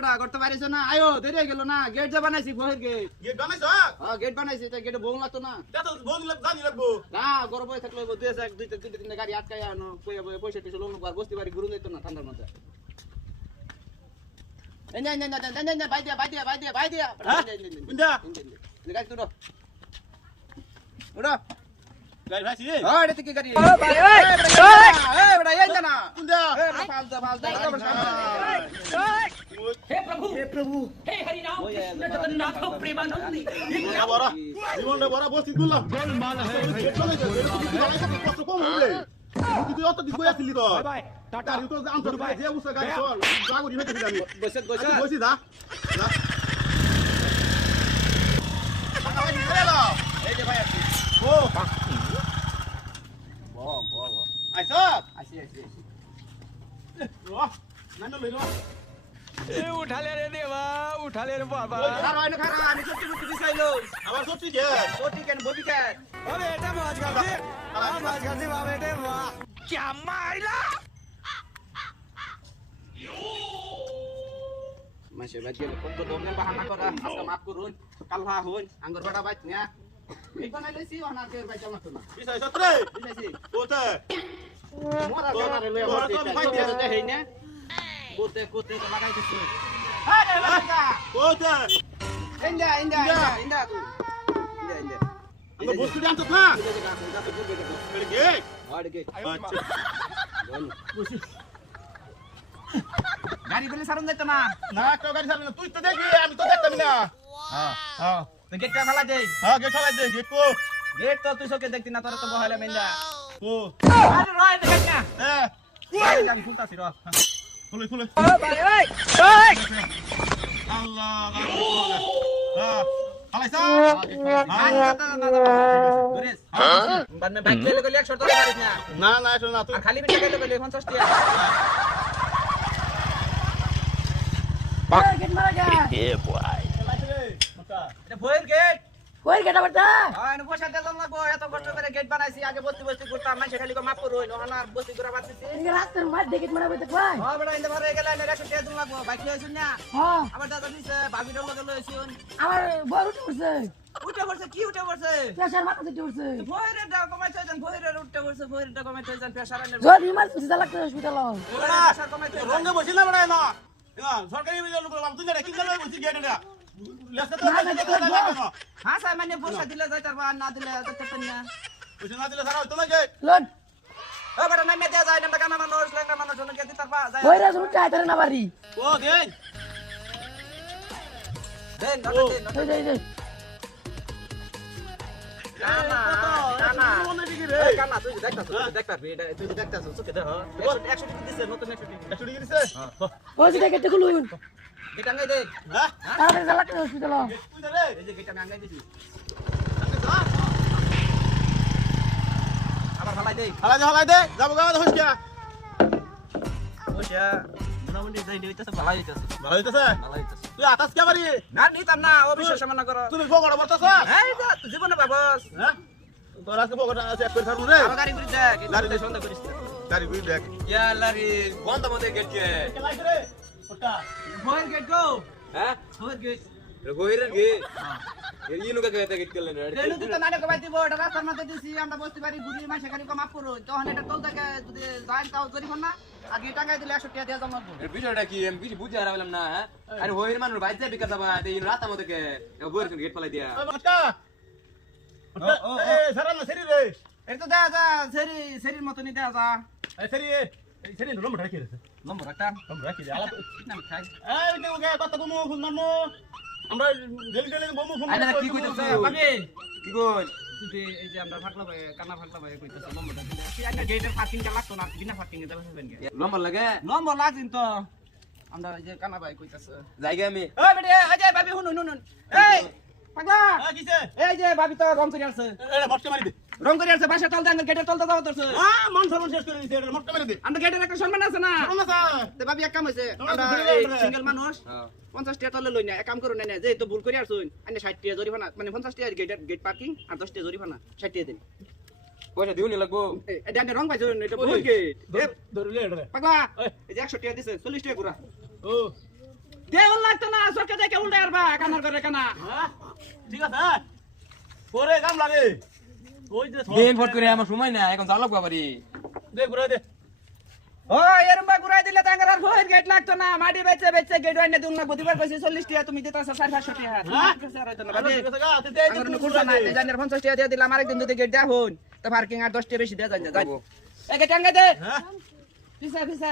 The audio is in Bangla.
বেটা করতে পারিস না আয়ো দেরি হয়ে গেল না গেট যা বানাইছি বহের গেট বানাইছ হ্যাঁ গেট বানাইছি তাই গেটে বউ লাগতো না তো বল জানি লাগবো না গরম বয়ে থাকলে দুই এক দুই তিনটে গাড়ি আটকায় আনো পয়সা টিসা লোন আর বসতে পারি ঘুরুন যেত না ঠান্ডার মধ্যে বাই দিয়া কুন্দা গাড়ি তুলো উড়ো গাড়ি ভাইছি হ্যাঁ এটা কি গাড়ি বড়া এই জানা কুন্দা ফালতু हे प्रभु हे हरि राम कृष्ण जगन्नाथ प्रेमानंद বড় জীবনটা বড় বসতি গুলা গোলমাল কষ্ট কম হলে তুই অত দিন কইয়া ছিলি তো বাই টাটা তুই তো আনছর ভাই যে উসা গাড়ি চল জাগরি হইতে দিলাম বসি যা এই যে ভাই আসি ও আইছ আসি ও নানো লইলো उठाले रे देवा उठाले रे बाबा খারা আমি সত্যি দিছাইলো আবার সত্যি যে সত্যি কেন ববি কেন अरे এটা মাছ গাছি মাছ গাছি বাবা এটা क्या मारला মাসে বাদ গেলে কত দমনে বাহানা করা আজকে মাফ করুন কাল ভা হইন আঙ্গুর বাটা বাইত নিয়া এই বানাই লইছি ওনা কে বাইত না তো না বিসাই সত্রে দিছাইছি কোতে মোরা জানারে লই আমার বাইতে তো দেই না কোতে তো লাগাই দিছি আরে বাবা কোতে ইন্দা তুই ইন্দা আমরা বস্তু জানতো না কে আড়কে আচ্ছা গাড়ি বলে সারন যাইতো না না তো গাড়ি চালাবি না তুই তো দেখবি আমি তো দেখতাম না হ্যাঁ তো গেটটা ফেলা দেই হ্যাঁ গেট চালাই দে গেট কো গেট তো তুই সকে দেখতি না তোর তো বহালে মেন্দা ও আরে রয় দেখ না হ্যাঁ আমি খুলতাছি র খুলে খুলে ओए আল্লাহ হ্যাঁ খালাইছা बाद में बाइक ले ले एक शर्त मारिस ना না না এটা না তুই আর খালি বিটা গেলে গেলে 50 টাকা गेट मारा गया এটা ভয়ের গেট कोई गेट बता হ্যাঁ এনে পয়সা দিলাম লাগবো এত কষ্ট করে গেট বানাইছি আগে বস্তি করতাম মাইসে খালি কো মাপ করো না আর বস্তি করে বাঁচছি ये रास्ते में मार दे गेट मारा बता भाई হ্যাঁ বড় ইন্দে ভরে গেলে এনে 100 টাকা দিলাম লাগবো বাইক লইছ না हां আবার দাদা দিছে ভাবি ডল লগে লইছুন আমার বড় উঠছে উঠে পড়ছে কি উঠে পড়ছে প্রেসার মাথা দিতে উঠছে ভয়ের দা কমাইতে যান ভয়ের উঠে পড়ছে ভয়ের দা কমাইতে যান প্রেসার আনে জোর বিমার সুবিধা লাগতে হসপিটাল প্রেসার কমাইতে রঙে বসি না বড় না সরকারি লোক তুই না কি করে বসি গেট না লেসা তো না হ্যাঁ স্যার মানে পয়সা দিলে যাই তারপর না দিলে যেতেন না বসি না দিলে সারা হইতো না গেট লোড ও বড় নাই মেতে যায় না কানা মানুষ লেঙ্গা মানুষ জন্য কে তারপর যায় কইরা শুরু চাই তারে না বাড়ি ও দেন দেন দে দে কানা তুই দেখতাছ তুই দেখতাছ চোখে দেখ 100 টাকা দিছে নতুন 100 টাকা 100 ডিগ্রি দিছে ওই যে গেট খুলু গেটা নাই দে হ্যাঁ তারে লাগতে হসপিটাল তুই রে এই যে গেটা আঙ্গাই দিছি আবার ফালাই দে হালাই দে যাবো গাওয়া হইছ কি ওটা মোটামুটি যাই দিতেছে ফালাই দিতেছে ভালো হইতাছে ফালাই দিতেছে তুই আতাস কে বাড়ি না নিতাম না অবিশ্বাস মনে করো তুই ফগড় বলতাছ এই যা তুই জীবনে বাবস হ্যাঁ তোর আজকে ফগড় আছে এক করে ছাড়বো রে আমার গাড়ি ঘুরে দেখ গাড়ি দিয়ে সন্ধ্যা করিস গাড়ি বুই দেখ यार बंद मत गेट के কেলাই রে ওটা ভয়ের গেট গো हैं ভয়ের গেট गोहिर गे ये नु का कहते गेट के लेने রেলু তো নানে কবাই দিব এটা রাস্তার মধ্যে দিছি আমরা বসতে পারি ঘুরি মাসে খালি কম আপ করো তখন এটা তোল থেকে যদি যাই তাও জরিফ না আগে টাকাই দিলে 100 টাকা দিয়া জমা করব ভিডিওটা কি এম কিছু বুঝে হারালাম না হ্যাঁ আরে হোয়ের মানুষ বাইতে বিকাশ যাবা এই রাস্তা মতে কে গোহির গেট ফলাই দিয়া ওটা এই সারা না সেরি রে এটা তো দেয়া যা সেরির মতনই দেয়া যা এই সেরি এই সেরি নম্বর রাখি রে নম্বর একটা নম্বর রাখি দে আলা নাম খাই এই নে ওকে কত কমু ফুল মারমু আমরা গেলি বমু ফুল আরে কি কইতেছ ভাবি কি কই তুই এই যে আমরা ফাটলা ভাই কানা ফাটলা ভাই কইতাছ নম্বরটা দিলে কি একটা গেটের পার্কিংটা লাগতো না বিনা পার্কিং এ যাবে হবেন নম্বর লাগে নম্বর লাগছিন তো আমরা এই যে কানা ভাই কইতাছ জায়গা আমি ওই বেটে এই যে ভাবি শুনুন এই পাগলা এই কিছে এই যে ভাবি তো রং করে আসছে এই মটকে মারি দে রং করে আসছে বাসা তল দেন গেটের তল দাও তোরছে মন সরম শেষ করে দিছে এটা মটকে মারি দে আমরা গেটের একটা সম্মান আছে না শোনো না স্যার তে ভাবি এক কাম হইছে আমরা সিঙ্গেল মানুষ 50 টাকা তলে লই না এক কাম করুন না যে তো ভুল করে আসুন আইনে 60 টাকা জরিমানা মানে 50 টাকা গেট পার্কিং আর 10 টাকা জরিমানা 60 টাকা দিন পয়সা দিউনি লাগবো এটা আইনে রং পাইছুন এটা ভুল গেট ধরলে এটা পাগলা এই যে 100 টাকা দিছে 40 টাকা পুরা ও দেউল লাগতো না চকে দেখে উল্টে আরবা কানার করে কানা হ্যাঁ ঠিক আছে পরে কাম লাগে ওই যে গেম ফট করে আমার সময় না এখন চালাক বাবারি দে ঘুরে দে ও এরম্বা ঘুরাই দিলে তাঙ্গার আর ভয়ের গেট লাগতো না মাটি বেচে বেচে গেট আইনে দুন লাগবো দিবার কইছি 40 টাকা তুমি দিতাছ 450 টাকা হ্যাঁ? ঠিক আছে আর হইতো না বাদে ঠিক আছে গা তে আমার কোনো কুরবা নাই জানের 50 টাকা দিয়ে দিলাম আরেকদিন যদি গেট দেয়া হন তো পার্কিং আর 10 টাকা বেশি দেয়া যায় না যাই একে টাঙ্গা দে হ্যাঁ পিছা পিছা